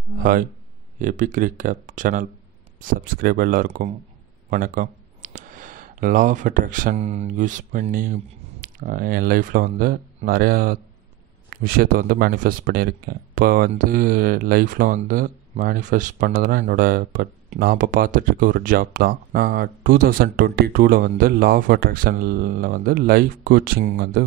Hi, Epic recap channel subscribe எல்லாருக்கும் வணக்கம். Law of attraction use பண்ணி என் லைஃப்பில் வந்து நிறையா விஷயத்தை வந்து மேனிஃபெஸ்ட் பண்ணியிருக்கேன். இப்போ வந்து லைஃப்பில் வந்து மேனிஃபெஸ்ட் பண்ணதுன்னா நான் இப்போ பார்த்துட்ருக்க ஒரு ஜாப் தான். நான் 2022 வந்து லா ஆஃப் அட்ராக்ஷனில் வந்து லைஃப் கோச்சிங் வந்து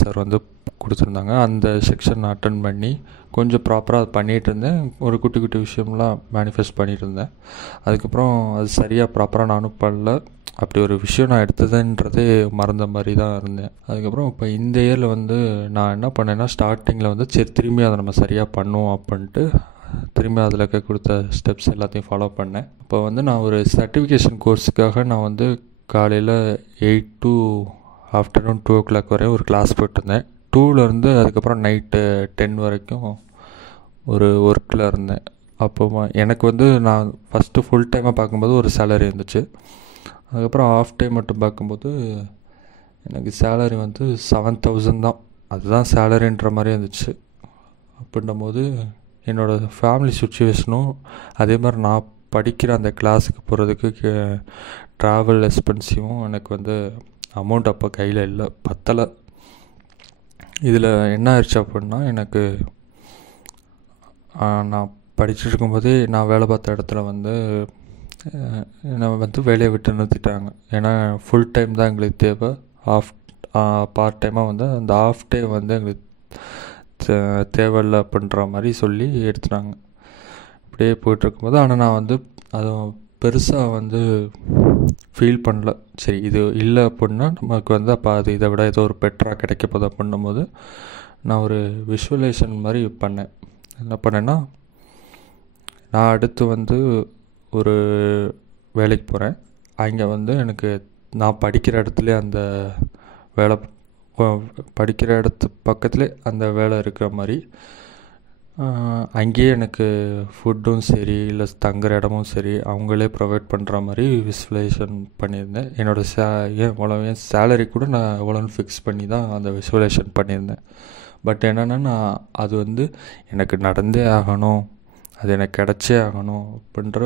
சார் வந்து கொடுத்துருந்தாங்க. அந்த செக்ஷன் அட்டன் பண்ணி கொஞ்சம் ப்ராப்பராக அது பண்ணிகிட்டு இருந்தேன். ஒரு குட்டி குட்டி விஷயம்லாம் மேனிஃபெஸ்ட் பண்ணிகிட்டு இருந்தேன். அதுக்கப்புறம் அது சரியாக ப்ராப்பராக நானும் பண்ணல. அப்படி ஒரு விஷயம் நான் எடுத்ததுன்றதே மறந்த மாதிரி தான் இருந்தேன். அதுக்கப்புறம் இப்போ இந்த இயரில் வந்து நான் என்ன பண்ணேன்னா, ஸ்டார்டிங்கில் வந்து சரி திரும்பி அதை நம்ம சரியாக பண்ணுவோம் அப்படின்ட்டு திரும்பி அதில் கொடுத்த ஸ்டெப்ஸ் எல்லாத்தையும் ஃபாலோ பண்ணேன். இப்போ வந்து நான் ஒரு சர்டிஃபிகேஷன் கோர்ஸுக்காக நான் வந்து காலையில் 8 to ஆஃப்டர்நூன் 2 o'clock வரை ஒரு கிளாஸ் போயிட்டுருந்தேன். 2லேருந்து அதுக்கப்புறம் நைட்டு 10 வரைக்கும் ஒரு ஒர்க்கில் இருந்தேன். அப்போ எனக்கு வந்து நான் ஃபஸ்ட்டு ஃபுல் டைமாக பார்க்கும்போது ஒரு சேலரி இருந்துச்சு. அதுக்கப்புறம் ஆஃப் டைம் மட்டும் பார்க்கும்போது எனக்கு சேலரி வந்து 7,000 தான். அதுதான் சேலரின்ற மாதிரி இருந்துச்சு. அப்படின்னும்போது என்னோடய ஃபேமிலி சுச்சுவேஷனும் அதே மாதிரி நான் படிக்கிற அந்த கிளாஸுக்கு போகிறதுக்கு ட்ராவல் எக்ஸ்பென்சிவும் எனக்கு வந்து அமௌண்ட் அப்போ கையில் இல்லை, பத்தலை. இதில் என்ன ஆயிடுச்சு அப்படின்னா, எனக்கு நான் படிச்சுட்டு இருக்கும்போதே நான் வேலை பார்த்த இடத்துல வந்து என்னை வந்து வேலையை விட்டு நிறுத்திட்டாங்க. ஏன்னா ஃபுல் டைம் தான் எங்களுக்கு தேவை. பார்ட் டைமாக வந்து அந்த ஆஃப் டே வந்து எங்களுக்கு தேவையில்லை அப்படின்ற மாதிரி சொல்லி எடுத்துட்டாங்க. அப்படியே போயிட்டுருக்கும்போது ஆனால் நான் வந்து அதை பெருசாக வந்து ஃபீல் பண்ணல. சரி, இது இல்லை அப்படின்னா நமக்கு வந்து அப்போ அது இதை விட ஏதோ ஒரு பெட்டராக கிடைக்க போகுது அப்படின்னும்போது நான் ஒரு விஷுவலைசேஷன் மாதிரி பண்ணேன். என்ன பண்ணேன்னா, நான் அடுத்து வந்து ஒரு வேலைக்கு போகிறேன். அங்கே வந்து எனக்கு நான் படிக்கிற இடத்துல அந்த வேலை படிக்கிற இடத்து பக்கத்துலேயே அந்த வேலை இருக்கிற மாதிரி, அங்கேயே எனக்கு ஃபுட்டும் சரி இல்லை தங்குற இடமும் சரி அவங்களே ப்ரொவைட் பண்ணுற மாதிரி விசுவலைசேஷன் பண்ணியிருந்தேன். என்னோடய சேலரி கூட நான் எவ்வளோன்னு ஃபிக்ஸ் பண்ணி தான் அந்த விசுவலைசேஷன் பண்ணியிருந்தேன். பட் என்னென்னா, நான் அது வந்து எனக்கு நடந்தே ஆகணும், அது எனக்கு கிடச்சே ஆகணும் அப்படின்ற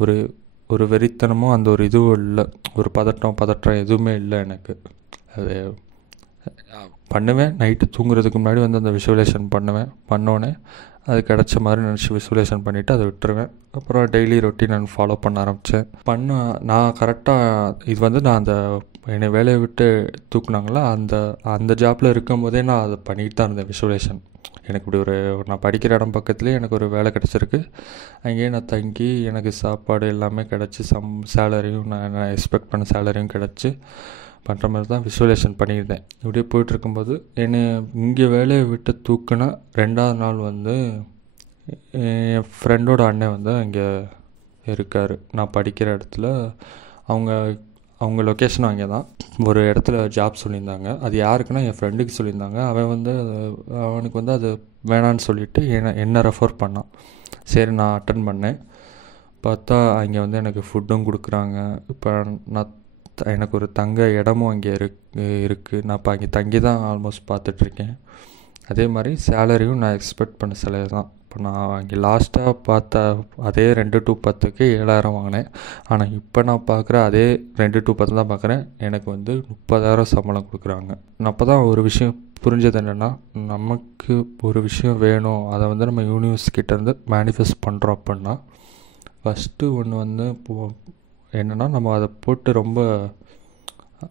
ஒரு ஒரு வெறித்தனமும் அந்த ஒரு இதுவும் இல்லை, ஒரு பதற்றம் எதுவுமே இல்லை எனக்கு. அது பண்ணுவேன். நைட்டு தூங்குறதுக்கு முன்னாடி வந்து அந்த விசுவலைசேஷன் பண்ணோன்னே அது கிடச்ச மாதிரி நினச்சி விசுவலைசேஷன் பண்ணிவிட்டு அதை விட்டுருவேன். அப்புறம் டெய்லி ரொட்டீன் நான் ஃபாலோ பண்ண ஆரம்பித்தேன். நான் கரெக்டாக இது வந்து நான் அந்த என்னை வேலையை விட்டு தூக்குனாங்களா அந்த ஜாப்பில் இருக்கும்போதே நான் அதை பண்ணிட்டு தான் இருந்தேன் விசுவலைசேஷன். எனக்கு இப்படி நான் படிக்கிற இடம் பக்கத்துலேயே எனக்கு ஒரு வேலை கிடச்சிருக்கு. அங்கேயே நான் தங்கி எனக்கு சாப்பாடு எல்லாமே கிடச்சி சேலரியும் நான் எக்ஸ்பெக்ட் பண்ண சேலரியும் கிடச்சி பண்ணுற மாதிரி தான் விசுவலைசேஷன் பண்ணியிருந்தேன். இப்படியே போயிட்டுருக்கும்போது என்னை இங்கே வேலையை விட்டு தூக்குனா 2வது நாள் வந்து என் ஃப்ரெண்டோட அண்ணன் வந்து அங்கே இருக்கார். நான் படிக்கிற இடத்துல அவங்க லொக்கேஷனும் அங்கே தான். ஒரு இடத்துல ஜாப் சொல்லியிருந்தாங்க. அது யாருக்குன்னா என் ஃப்ரெண்டுக்கு சொல்லியிருந்தாங்க. அவனுக்கு வந்து அது வேணான்னு சொல்லிவிட்டு என்னை ரெஃபர் பண்ணான். சரி, நான் அட்டன் பண்ணேன். பார்த்தா அங்கே வந்து எனக்கு ஃபுட்டும் கொடுக்குறாங்க. இப்போ எனக்கு ஒரு தங்க இடமும் அங்கே இருக்குது. நான் இப்போ அங்கே தங்கி தான் ஆல்மோஸ்ட் பார்த்துட்ருக்கேன். அதே மாதிரி சேலரியும் நான் எக்ஸ்பெக்ட் பண்ண சேலரி தான். இப்போ நான் அங்கே லாஸ்ட்டாக பார்த்த அதே 2 to 10க்கு 7,000 வாங்கினேன். ஆனால் இப்போ நான் பார்க்குற அதே 2 to 10 தான் பார்க்குறேன். எனக்கு வந்து 30,000 சம்பளம் கொடுக்குறாங்க. நான் அப்போ தான் ஒரு விஷயம் புரிஞ்சது என்னென்னா, நமக்கு ஒரு விஷயம் வேணும், அதை வந்து நம்ம யூனிவர்ஸ்கிட்டேருந்து மேனிஃபெஸ்ட் பண்ணுறோம் அப்படின்னா ஃபஸ்ட்டு ஒன்று வந்து என்னென்னா, நம்ம அதை போட்டு ரொம்ப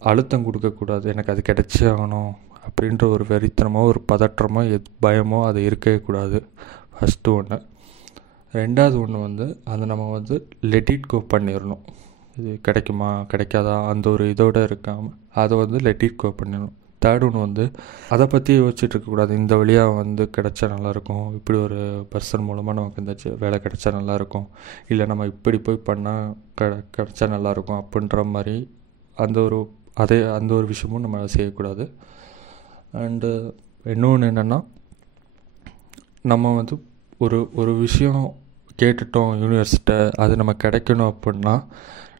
அழுத்தம் கொடுக்கக்கூடாது. எனக்கு அது கிடச்சே ஆகணும் அப்படின்ற ஒரு வெறித்தனமோ ஒரு பதற்றமோ பயமோ அது இருக்கவே கூடாது. ஃபஸ்ட்டு ஒன்று. 2வது ஒன்று வந்து அதை நம்ம வந்து லெட் இட் கோ பண்ணிடணும். இது கிடைக்குமா கிடைக்காதா அந்த ஒரு இதோடு இருக்காமல் அதை வந்து லெட் இட் கோ பண்ணிடணும். 3rd ஒன்று வந்து அதை பற்றி யோசிச்சுட்டு இருக்கக்கூடாது. இந்த வழியாக வந்து கிடச்சா நல்லாயிருக்கும், இப்படி ஒரு பர்சன் மூலமாக நமக்கு இந்த வேலை கிடச்சா நல்லாயிருக்கும், இல்லை நம்ம இப்படி போய் பண்ணால் கிடச்சா நல்லாயிருக்கும் அப்படின்ற மாதிரி அந்த ஒரு விஷயமும் நம்ம செய்யக்கூடாது. அண்டு இன்னொன்று என்னென்னா, நம்ம வந்து ஒரு விஷயம் கேட்டுட்டோம் யூனிவர்ஸ்கிட்ட, அது நம்ம கிடைக்கணும் அப்படின்னா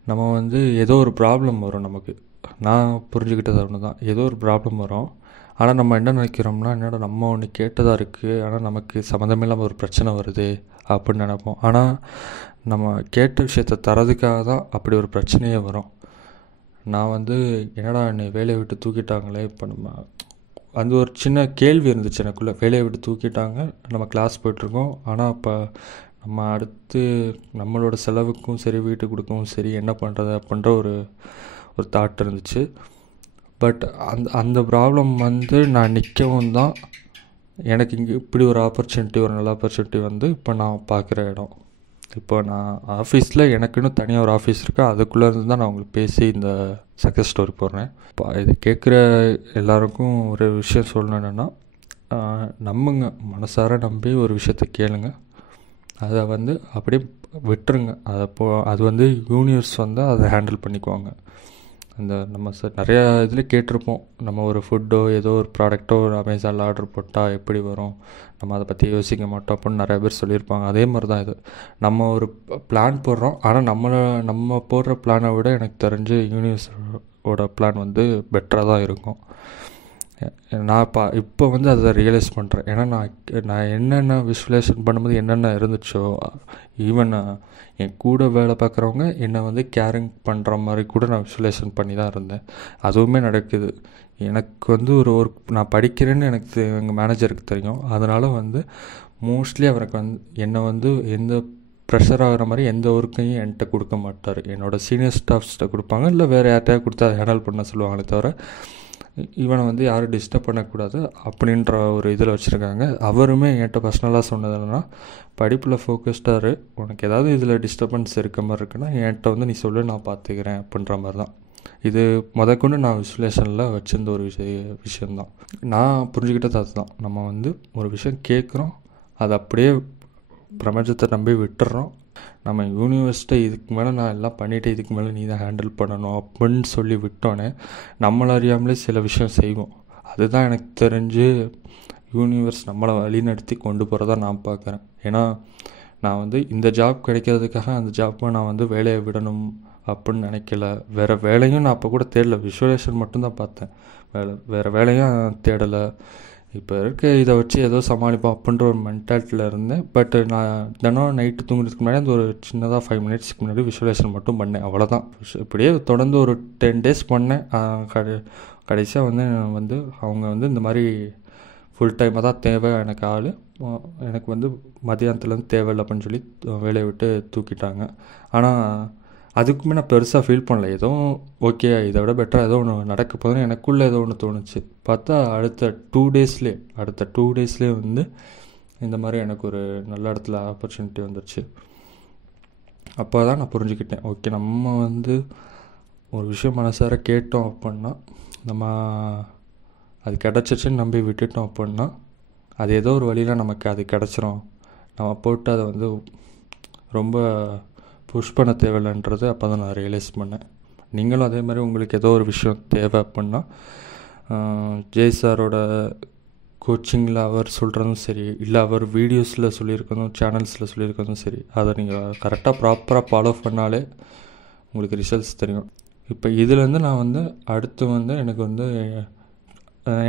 நம்ம வந்து ஏதோ ஒரு ப்ராப்ளம் வரும் நமக்கு. நான் புரிஞ்சுக்கிட்டது ஒன்று தான். ஏதோ ஒரு ப்ராப்ளம் வரும். ஆனால் நம்ம என்ன நினைக்கிறோம்னா, என்னடா நம்ம ஒன்று கேட்டதாக இருக்குது, ஆனால் நமக்கு சம்மந்தமில்லாமல் ஒரு பிரச்சனை வருது அப்படின்னு நினைப்போம். ஆனால் நம்ம கேட்ட விஷயத்த தரதுக்காக தான் அப்படி ஒரு பிரச்சனையே வரும். நான் வந்து என்னடா என்னை வேலையை விட்டு தூக்கிட்டாங்களே, இப்போ நம்ம அந்த ஒரு சின்ன கேள்வி இருந்துச்சு எனக்குள்ளே. வேலையை விட்டு தூக்கிட்டாங்க, நம்ம கிளாஸ் போயிட்டுருக்கோம், ஆனால் இப்போ நம்ம அடுத்து நம்மளோட செலவுக்கும் சரி வீட்டுக்கு கொடுக்கவும் சரி என்ன பண்ணுறது அப்படின்ற ஒரு தாட் இருந்துச்சு. பட் அந்த ப்ராப்ளம் வந்து நான் நிற்கவும் தான் எனக்கு இங்கே இப்படி ஒரு ஆப்பர்ச்சுனிட்டி, ஒரு நல்ல ஆப்பர்ச்சுனிட்டி வந்து இப்போ நான் பார்க்குற இடம். இப்போ நான் ஆஃபீஸில் எனக்குன்னு தனியாக ஒரு ஆஃபீஸ் இருக்குது, அதுக்குள்ளே இருந்து தான் நான் உங்களுக்கு பேசி இந்த சக்ஸஸ் ஸ்டோரி போடுறேன். இப்போ இதை கேட்குற எல்லாருக்கும் ஒரு விஷயம் சொல்லணும், என்னென்னா நம்புங்க, மனசார நம்பி ஒரு விஷயத்த கேளுங்க, அதை வந்து அப்படியே விட்டுருங்க. அது வந்து யூனிவர்ஸ் வந்து அதை ஹேண்டில் பண்ணிக்குவாங்க. அந்த நம்ம நிறையா இதில் கேட்டிருப்போம், நம்ம ஒரு ஃபுட்டோ ஏதோ ஒரு ப்ராடக்ட்டோ ஒரு அமேசானில் ஆர்டர் போட்டால் எப்படி வரும், நம்ம அதை பற்றி யோசிக்க மாட்டோம் அப்படின்னு நிறைய பேர் சொல்லியிருப்பாங்க. அதே மாதிரி தான் இது. நம்ம ஒரு பிளான் போடுறோம், ஆனால் நம்ம போடுற பிளானை விட எனக்கு தெரிஞ்சு யூனிவர்ஸோட பிளான் வந்து பெட்டராக தான் இருக்கும். நான் இப்போ வந்து அதை ரியலைஸ் பண்ணுறேன். ஏன்னா நான் என்னென்ன விசுவலைசேஷன் பண்ணும்போது என்னென்ன இருந்துச்சோ, ஈவன் என் கூட வேலை பார்க்குறவங்க என்னை வந்து கேரிங் பண்ணுற மாதிரி கூட நான் விசுவலைசேஷன் பண்ணி தான் இருந்தேன். அதுவுமே நடக்குது. எனக்கு வந்து நான் படிக்கிறேன்னு எனக்கு எங்கள் மேனேஜருக்கு தெரியும். அதனால் வந்து மோஸ்ட்லி அவருக்கு வந்து என்னை வந்து எந்த ப்ரெஷர் ஆகிற மாதிரி எந்த ஒர்க்கையும் என்கிட்ட கொடுக்க மாட்டார். என்னோடய சீனியர் ஸ்டாஃப்ஸ்கிட்ட கொடுப்பாங்க, இல்லை வேறு யார்கிட்டயா கொடுத்து அதை ஹேண்டில் பண்ண சொல்லுவாங்களே தவிர இவனை வந்து யாரும் டிஸ்டர்ப் பண்ணக்கூடாது அப்படின்ற ஒரு இதில் வச்சுருக்காங்க. அவருமே என்கிட்ட பர்சனலாக சொன்னது என்னென்னா, படிப்பில் ஃபோக்கஸ்டாக உனக்கு ஏதாவது இதில் டிஸ்டர்பன்ஸ் இருக்க மாதிரி இருக்குன்னா என்கிட்ட வந்து நீ சொல்லு, நான் பார்த்துக்கிறேன் அப்படின்ற மாதிரி தான். இது முதற்கொண்டு நான் விசுவலேஷனில் வச்சுருந்த ஒரு விஷயந்தான். நான் புரிஞ்சுக்கிட்டது அதுதான். நம்ம வந்து ஒரு விஷயம் கேட்குறோம், அதை அப்படியே பிரபஞ்சத்தை நம்பி விட்டுறோம். நம்ம யூனிவர்ஸ்ட்டை இதுக்கு மேலே நான் எல்லாம் பண்ணிவிட்டு இதுக்கு மேலே நீ தான் ஹேண்டில் பண்ணணும் அப்படின்னு சொல்லி விட்டோன்னே நம்மளை அறியாமலே சில விஷயம் செய்வோம். அதுதான் எனக்கு தெரிஞ்சு யூனிவர்ஸ் நம்மளை வழிநடத்தி கொண்டு போகிறதா நான் பார்க்குறேன். ஏன்னா நான் வந்து இந்த ஜாப் கிடைக்கிறதுக்காக அந்த ஜாப்பை நான் வந்து வேலையை விடணும் அப்படின்னு நினைக்கல. வேறு வேலையும் நான் அப்போ கூட தேடலை, விசுவலேஷன் மட்டும்தான் பார்த்தேன். வேறு வேலையும் தேடலை. இப்போ இதை வச்சு ஏதோ சமாளிப்போம் அப்படின்ற ஒரு மென்டாலிட்டியில் இருந்தேன். பட் நான் தினம் நைட்டு தூங்குறதுக்கு முன்னாடி அந்த ஒரு சின்னதாக 5 மினிட்ஸ்க்கு முன்னாடி விசுவலேஷன் மட்டும் பண்ணேன், அவ்வளோதான். இப்படியே தொடர்ந்து ஒரு 10 days பண்ணேன். கடைசியாக வந்து அவங்க வந்து இந்த மாதிரி ஃபுல் டைமாக தான் தேவை எனக்கு ஆள், எனக்கு வந்து மதியானத்துலேருந்து தேவையில்லை அப்படின்னு சொல்லி வேலையை விட்டு தூக்கிட்டாங்க. ஆனால் அதுக்குமே நான் பெருசாக ஃபீல் பண்ணல. ஏதோ ஓகே, இதை விட பெட்டராக ஏதோ ஒன்று நடக்க போதுன்னு எனக்குள்ளே ஏதோ ஒன்று தோணுச்சு. பார்த்தா அடுத்த 2 டேஸ்லேயே வந்து இந்த மாதிரி எனக்கு ஒரு நல்ல இடத்துல ஆப்பர்ச்சுனிட்டி வந்துடுச்சு. அப்போ தான் நான் புரிஞ்சுக்கிட்டேன், ஓகே நம்ம வந்து ஒரு விஷயம் மனசார கேட்டோம் அப்படின்னா, நம்ம அது கிடச்சிச்சின்னு நம்பி விட்டுட்டோம் அப்படின்னா அது ஏதோ ஒரு வழியில் நமக்கு அது கிடச்சிரும். நம்ம போட்டு அதை வந்து ரொம்ப புஷ் பண்ண தேவையில்லைன்றது அப்போ தான் நான் ரியலைஸ் பண்ணேன். நீங்களும் அதே மாதிரி உங்களுக்கு ஏதோ ஒரு விஷயம் தேவை அப்படின்னா ஜெய் சாரோட கோச்சிங்கில் அவர் சொல்கிறதும் சரி, இல்லை அவர் வீடியோஸில் சொல்லியிருக்கிறதும் சேனல்ஸில் சொல்லியிருக்கிறதும் சரி, அதை நீங்கள் கரெக்டாக ப்ராப்பராக ஃபாலோ பண்ணாலே உங்களுக்கு ரிசல்ட்ஸ் தெரியும். இப்போ இதுலேருந்து நான் வந்து அடுத்து வந்து எனக்கு வந்து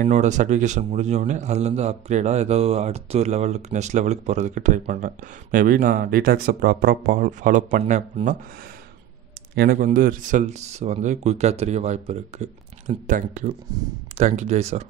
என்னோடய சர்டிஃபிகேஷன் முடிஞ்சோடனே அதுலேருந்து அப்கிரேடாக ஏதோ அடுத்த ஒரு லெவலுக்கு நெக்ஸ்ட் லெவலுக்கு போகிறதுக்கு ட்ரை பண்ணுறேன். மேபி நான் டீடாக்ஸை ப்ராப்பராக ஃபாலோ பண்ணேன் அப்படின்னா எனக்கு வந்து ரிசல்ட்ஸ் வந்து குயிக்காக தெரிய வாய்ப்பு இருக்குது. Thank you Jai sir.